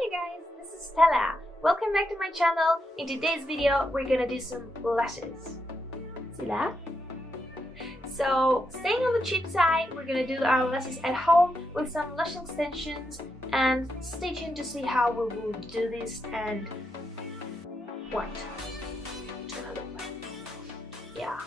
Hi you guys, this is Stella. Welcome back to my channel. In today's video, we're gonna do some lashes. See that? So, staying on the cheap side, we're gonna do our lashes at home with some lash extensions, and stay tuned to see how we will do this and what it's gonna look like. Yeah.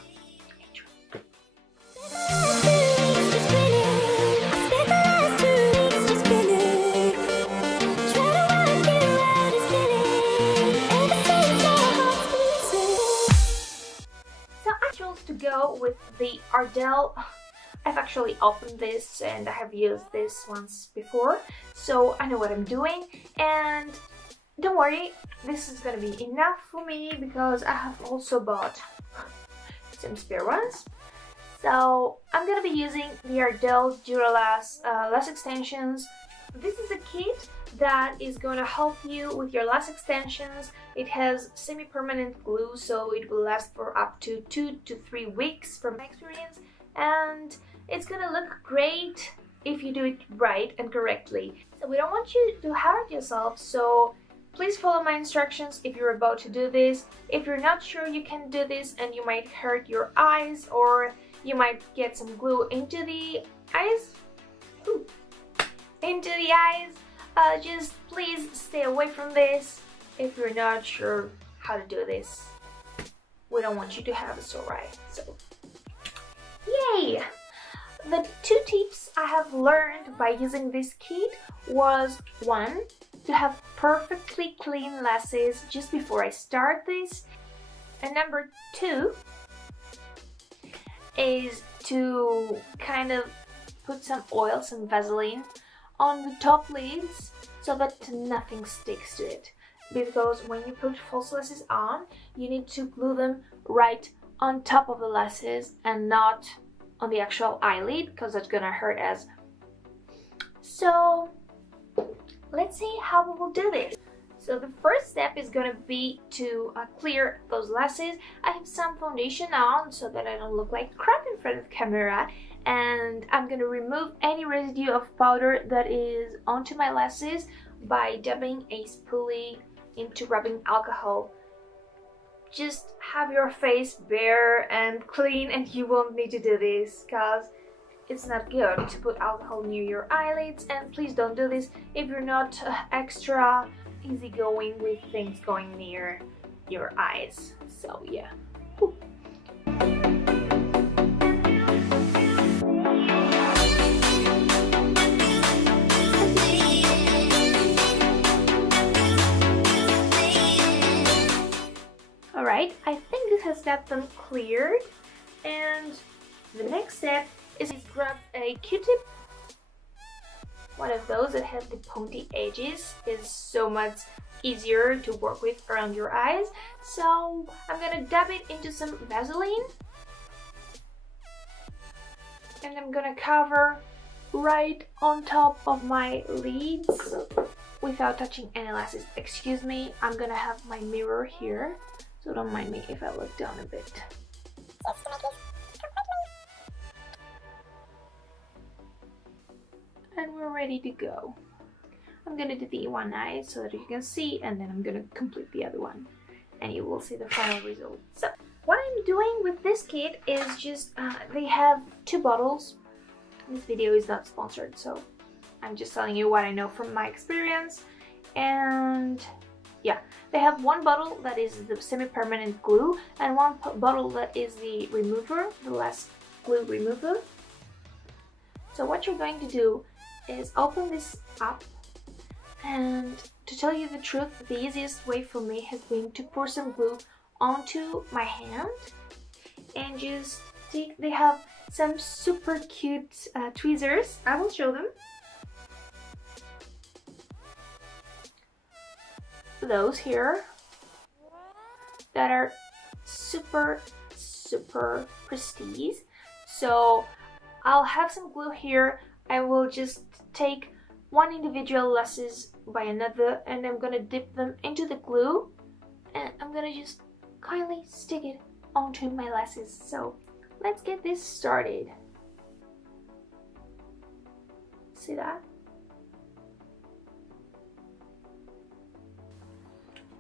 To go with the Ardell. I've actually opened this and I have used this once before, so I know what I'm doing, and don't worry, this is gonna be enough for me because I have also bought some spare ones. So I'm gonna be using the Ardell Duralash lash extensions. This is a kit that is going to help you with your lash extensions. It has semi-permanent glue, so it will last for up to 2 to 3 weeks from my experience, and it's gonna look great if you do it right and correctly. So we don't want you to hurt yourself, so please follow my instructions if you're about to do this. If you're not sure you can do this and you might hurt your eyes, or you might get some glue into the eyes, just please stay away from this if you're not sure how to do this. We don't want you to have a sore eye, so yay! The 2 tips I have learned by using this kit was 1, to have perfectly clean lashes just before I start this, and number 2 is to kind of put some oil, some Vaseline on the top lids so that nothing sticks to it, because when you put false lashes on, you need to glue them right on top of the lashes and not on the actual eyelid, because that's gonna hurt us. So let's see how we will do this. So the first step is gonna be to clear those lashes. I have some foundation on so that I don't look like crap in front of the camera, and I'm gonna remove any residue of powder that is onto my lashes by dabbing a spoolie into rubbing alcohol. Just have your face bare and clean, and you won't need to do this because it's not good to put alcohol near your eyelids, and please don't do this if you're not extra easygoing with things going near your eyes. So yeah. Whew. Alright, I think this has got them cleared, and the next step is to grab a Q-tip. One of those that have the pointy edges is so much easier to work with around your eyes. So I'm gonna dab it into some Vaseline, and I'm gonna cover right on top of my lids without touching any lashes. Excuse me, I'm gonna have my mirror here, so don't mind me if I look down a bit. And we're ready to go. I'm gonna do the one eye so that you can see, and then I'm gonna complete the other one, and you will see the final result. So what I'm doing with this kit is just, they have 2 bottles. This video is not sponsored, so I'm just telling you what I know from my experience. And yeah, they have 1 bottle that is the semi-permanent glue, and 1 bottle that is the remover, the lash glue remover. So what you're going to do is open this up, and to tell you the truth, the easiest way for me has been to pour some glue onto my hand, and just take, they have some super cute tweezers. I will show them. Those here that are super prestige. So I'll have some glue here. I will just take 1 individual lashes by another, and I'm gonna dip them into the glue, and I'm gonna just kindly stick it onto my lashes. So let's get this started. See that?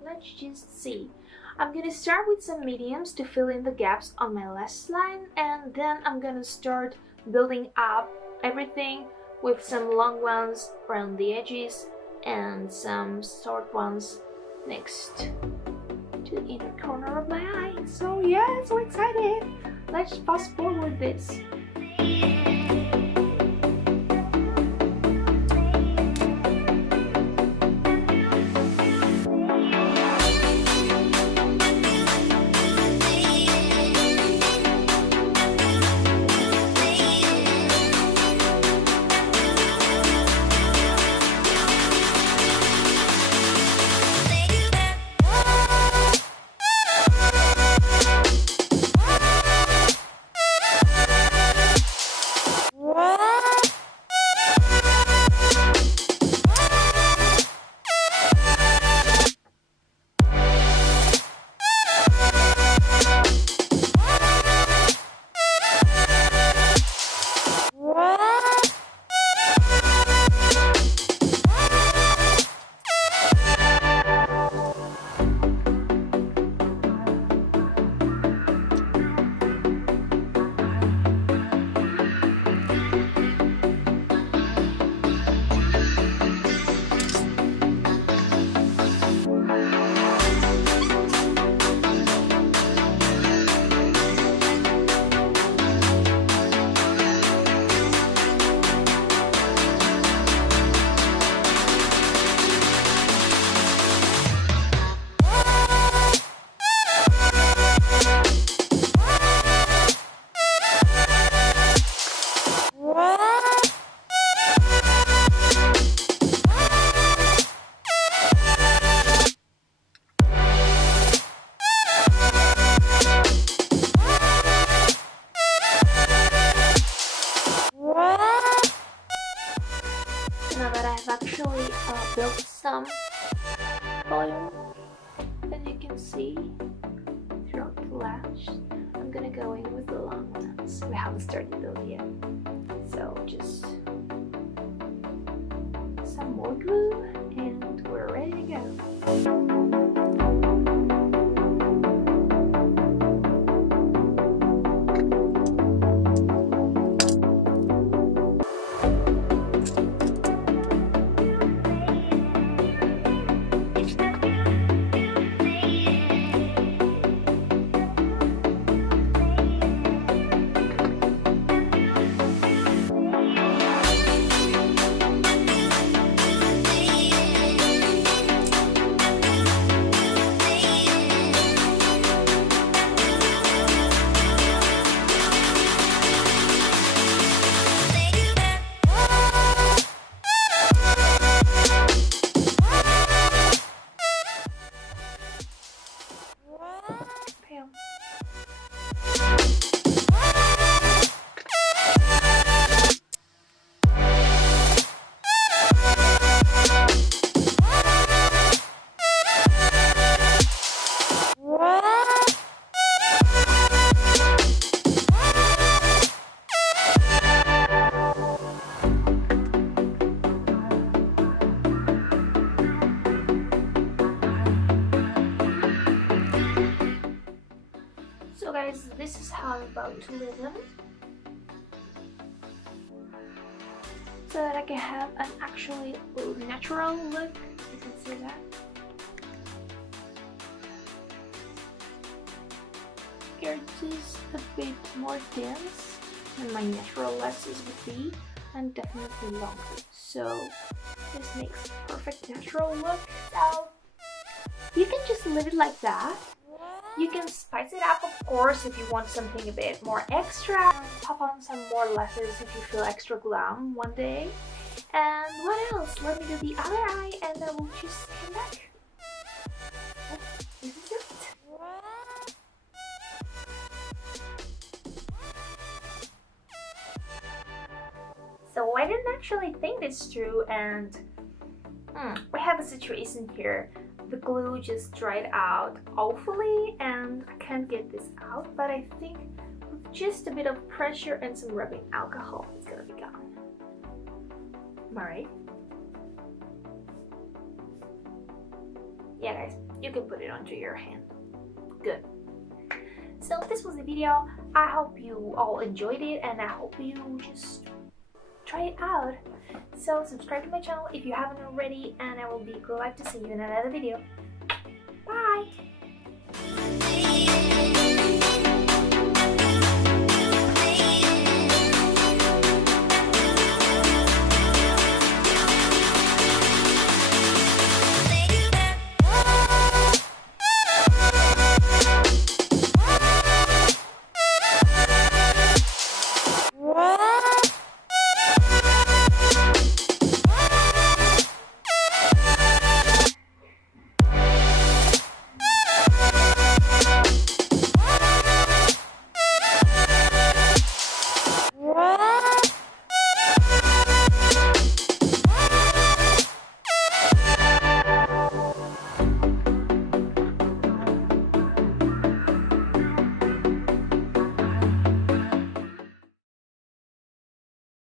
let's just see. I'm gonna start with some mediums to fill in the gaps on my lash line, and then I'm gonna start building up everything with some long ones around the edges and some short ones next to the inner corner of my eye. So yeah, so excited! Let's fast forward this. Now that I've actually built some volume, as you can see throughout the lash, I'm gonna go in with the long ones. We haven't started those yet, so just some more glue and we're ready to go. So guys, this is how I'm about to leave them, so that I can have an actually natural look. You can see that. Here it is a bit more dense than my natural lashes would be, and definitely longer. So this makes a perfect natural look. So you can just leave it like that. You can spice it up, of course, if you want something a bit more extra. Pop on some more lashes if you feel extra glam one day. And what else? Let me do the other eye and then we'll just come back. Oh, this is it. So I didn't actually think this through, and we have a situation here. The glue just dried out awfully and I can't get this out, but I think with just a bit of pressure and some rubbing alcohol, it's gonna be gone. Am I right? Yeah guys, you can put it onto your hand. Good. So this was the video. I hope you all enjoyed it, and I hope you just try it out. So subscribe to my channel if you haven't already, and I will be glad to see you in another video. Bye!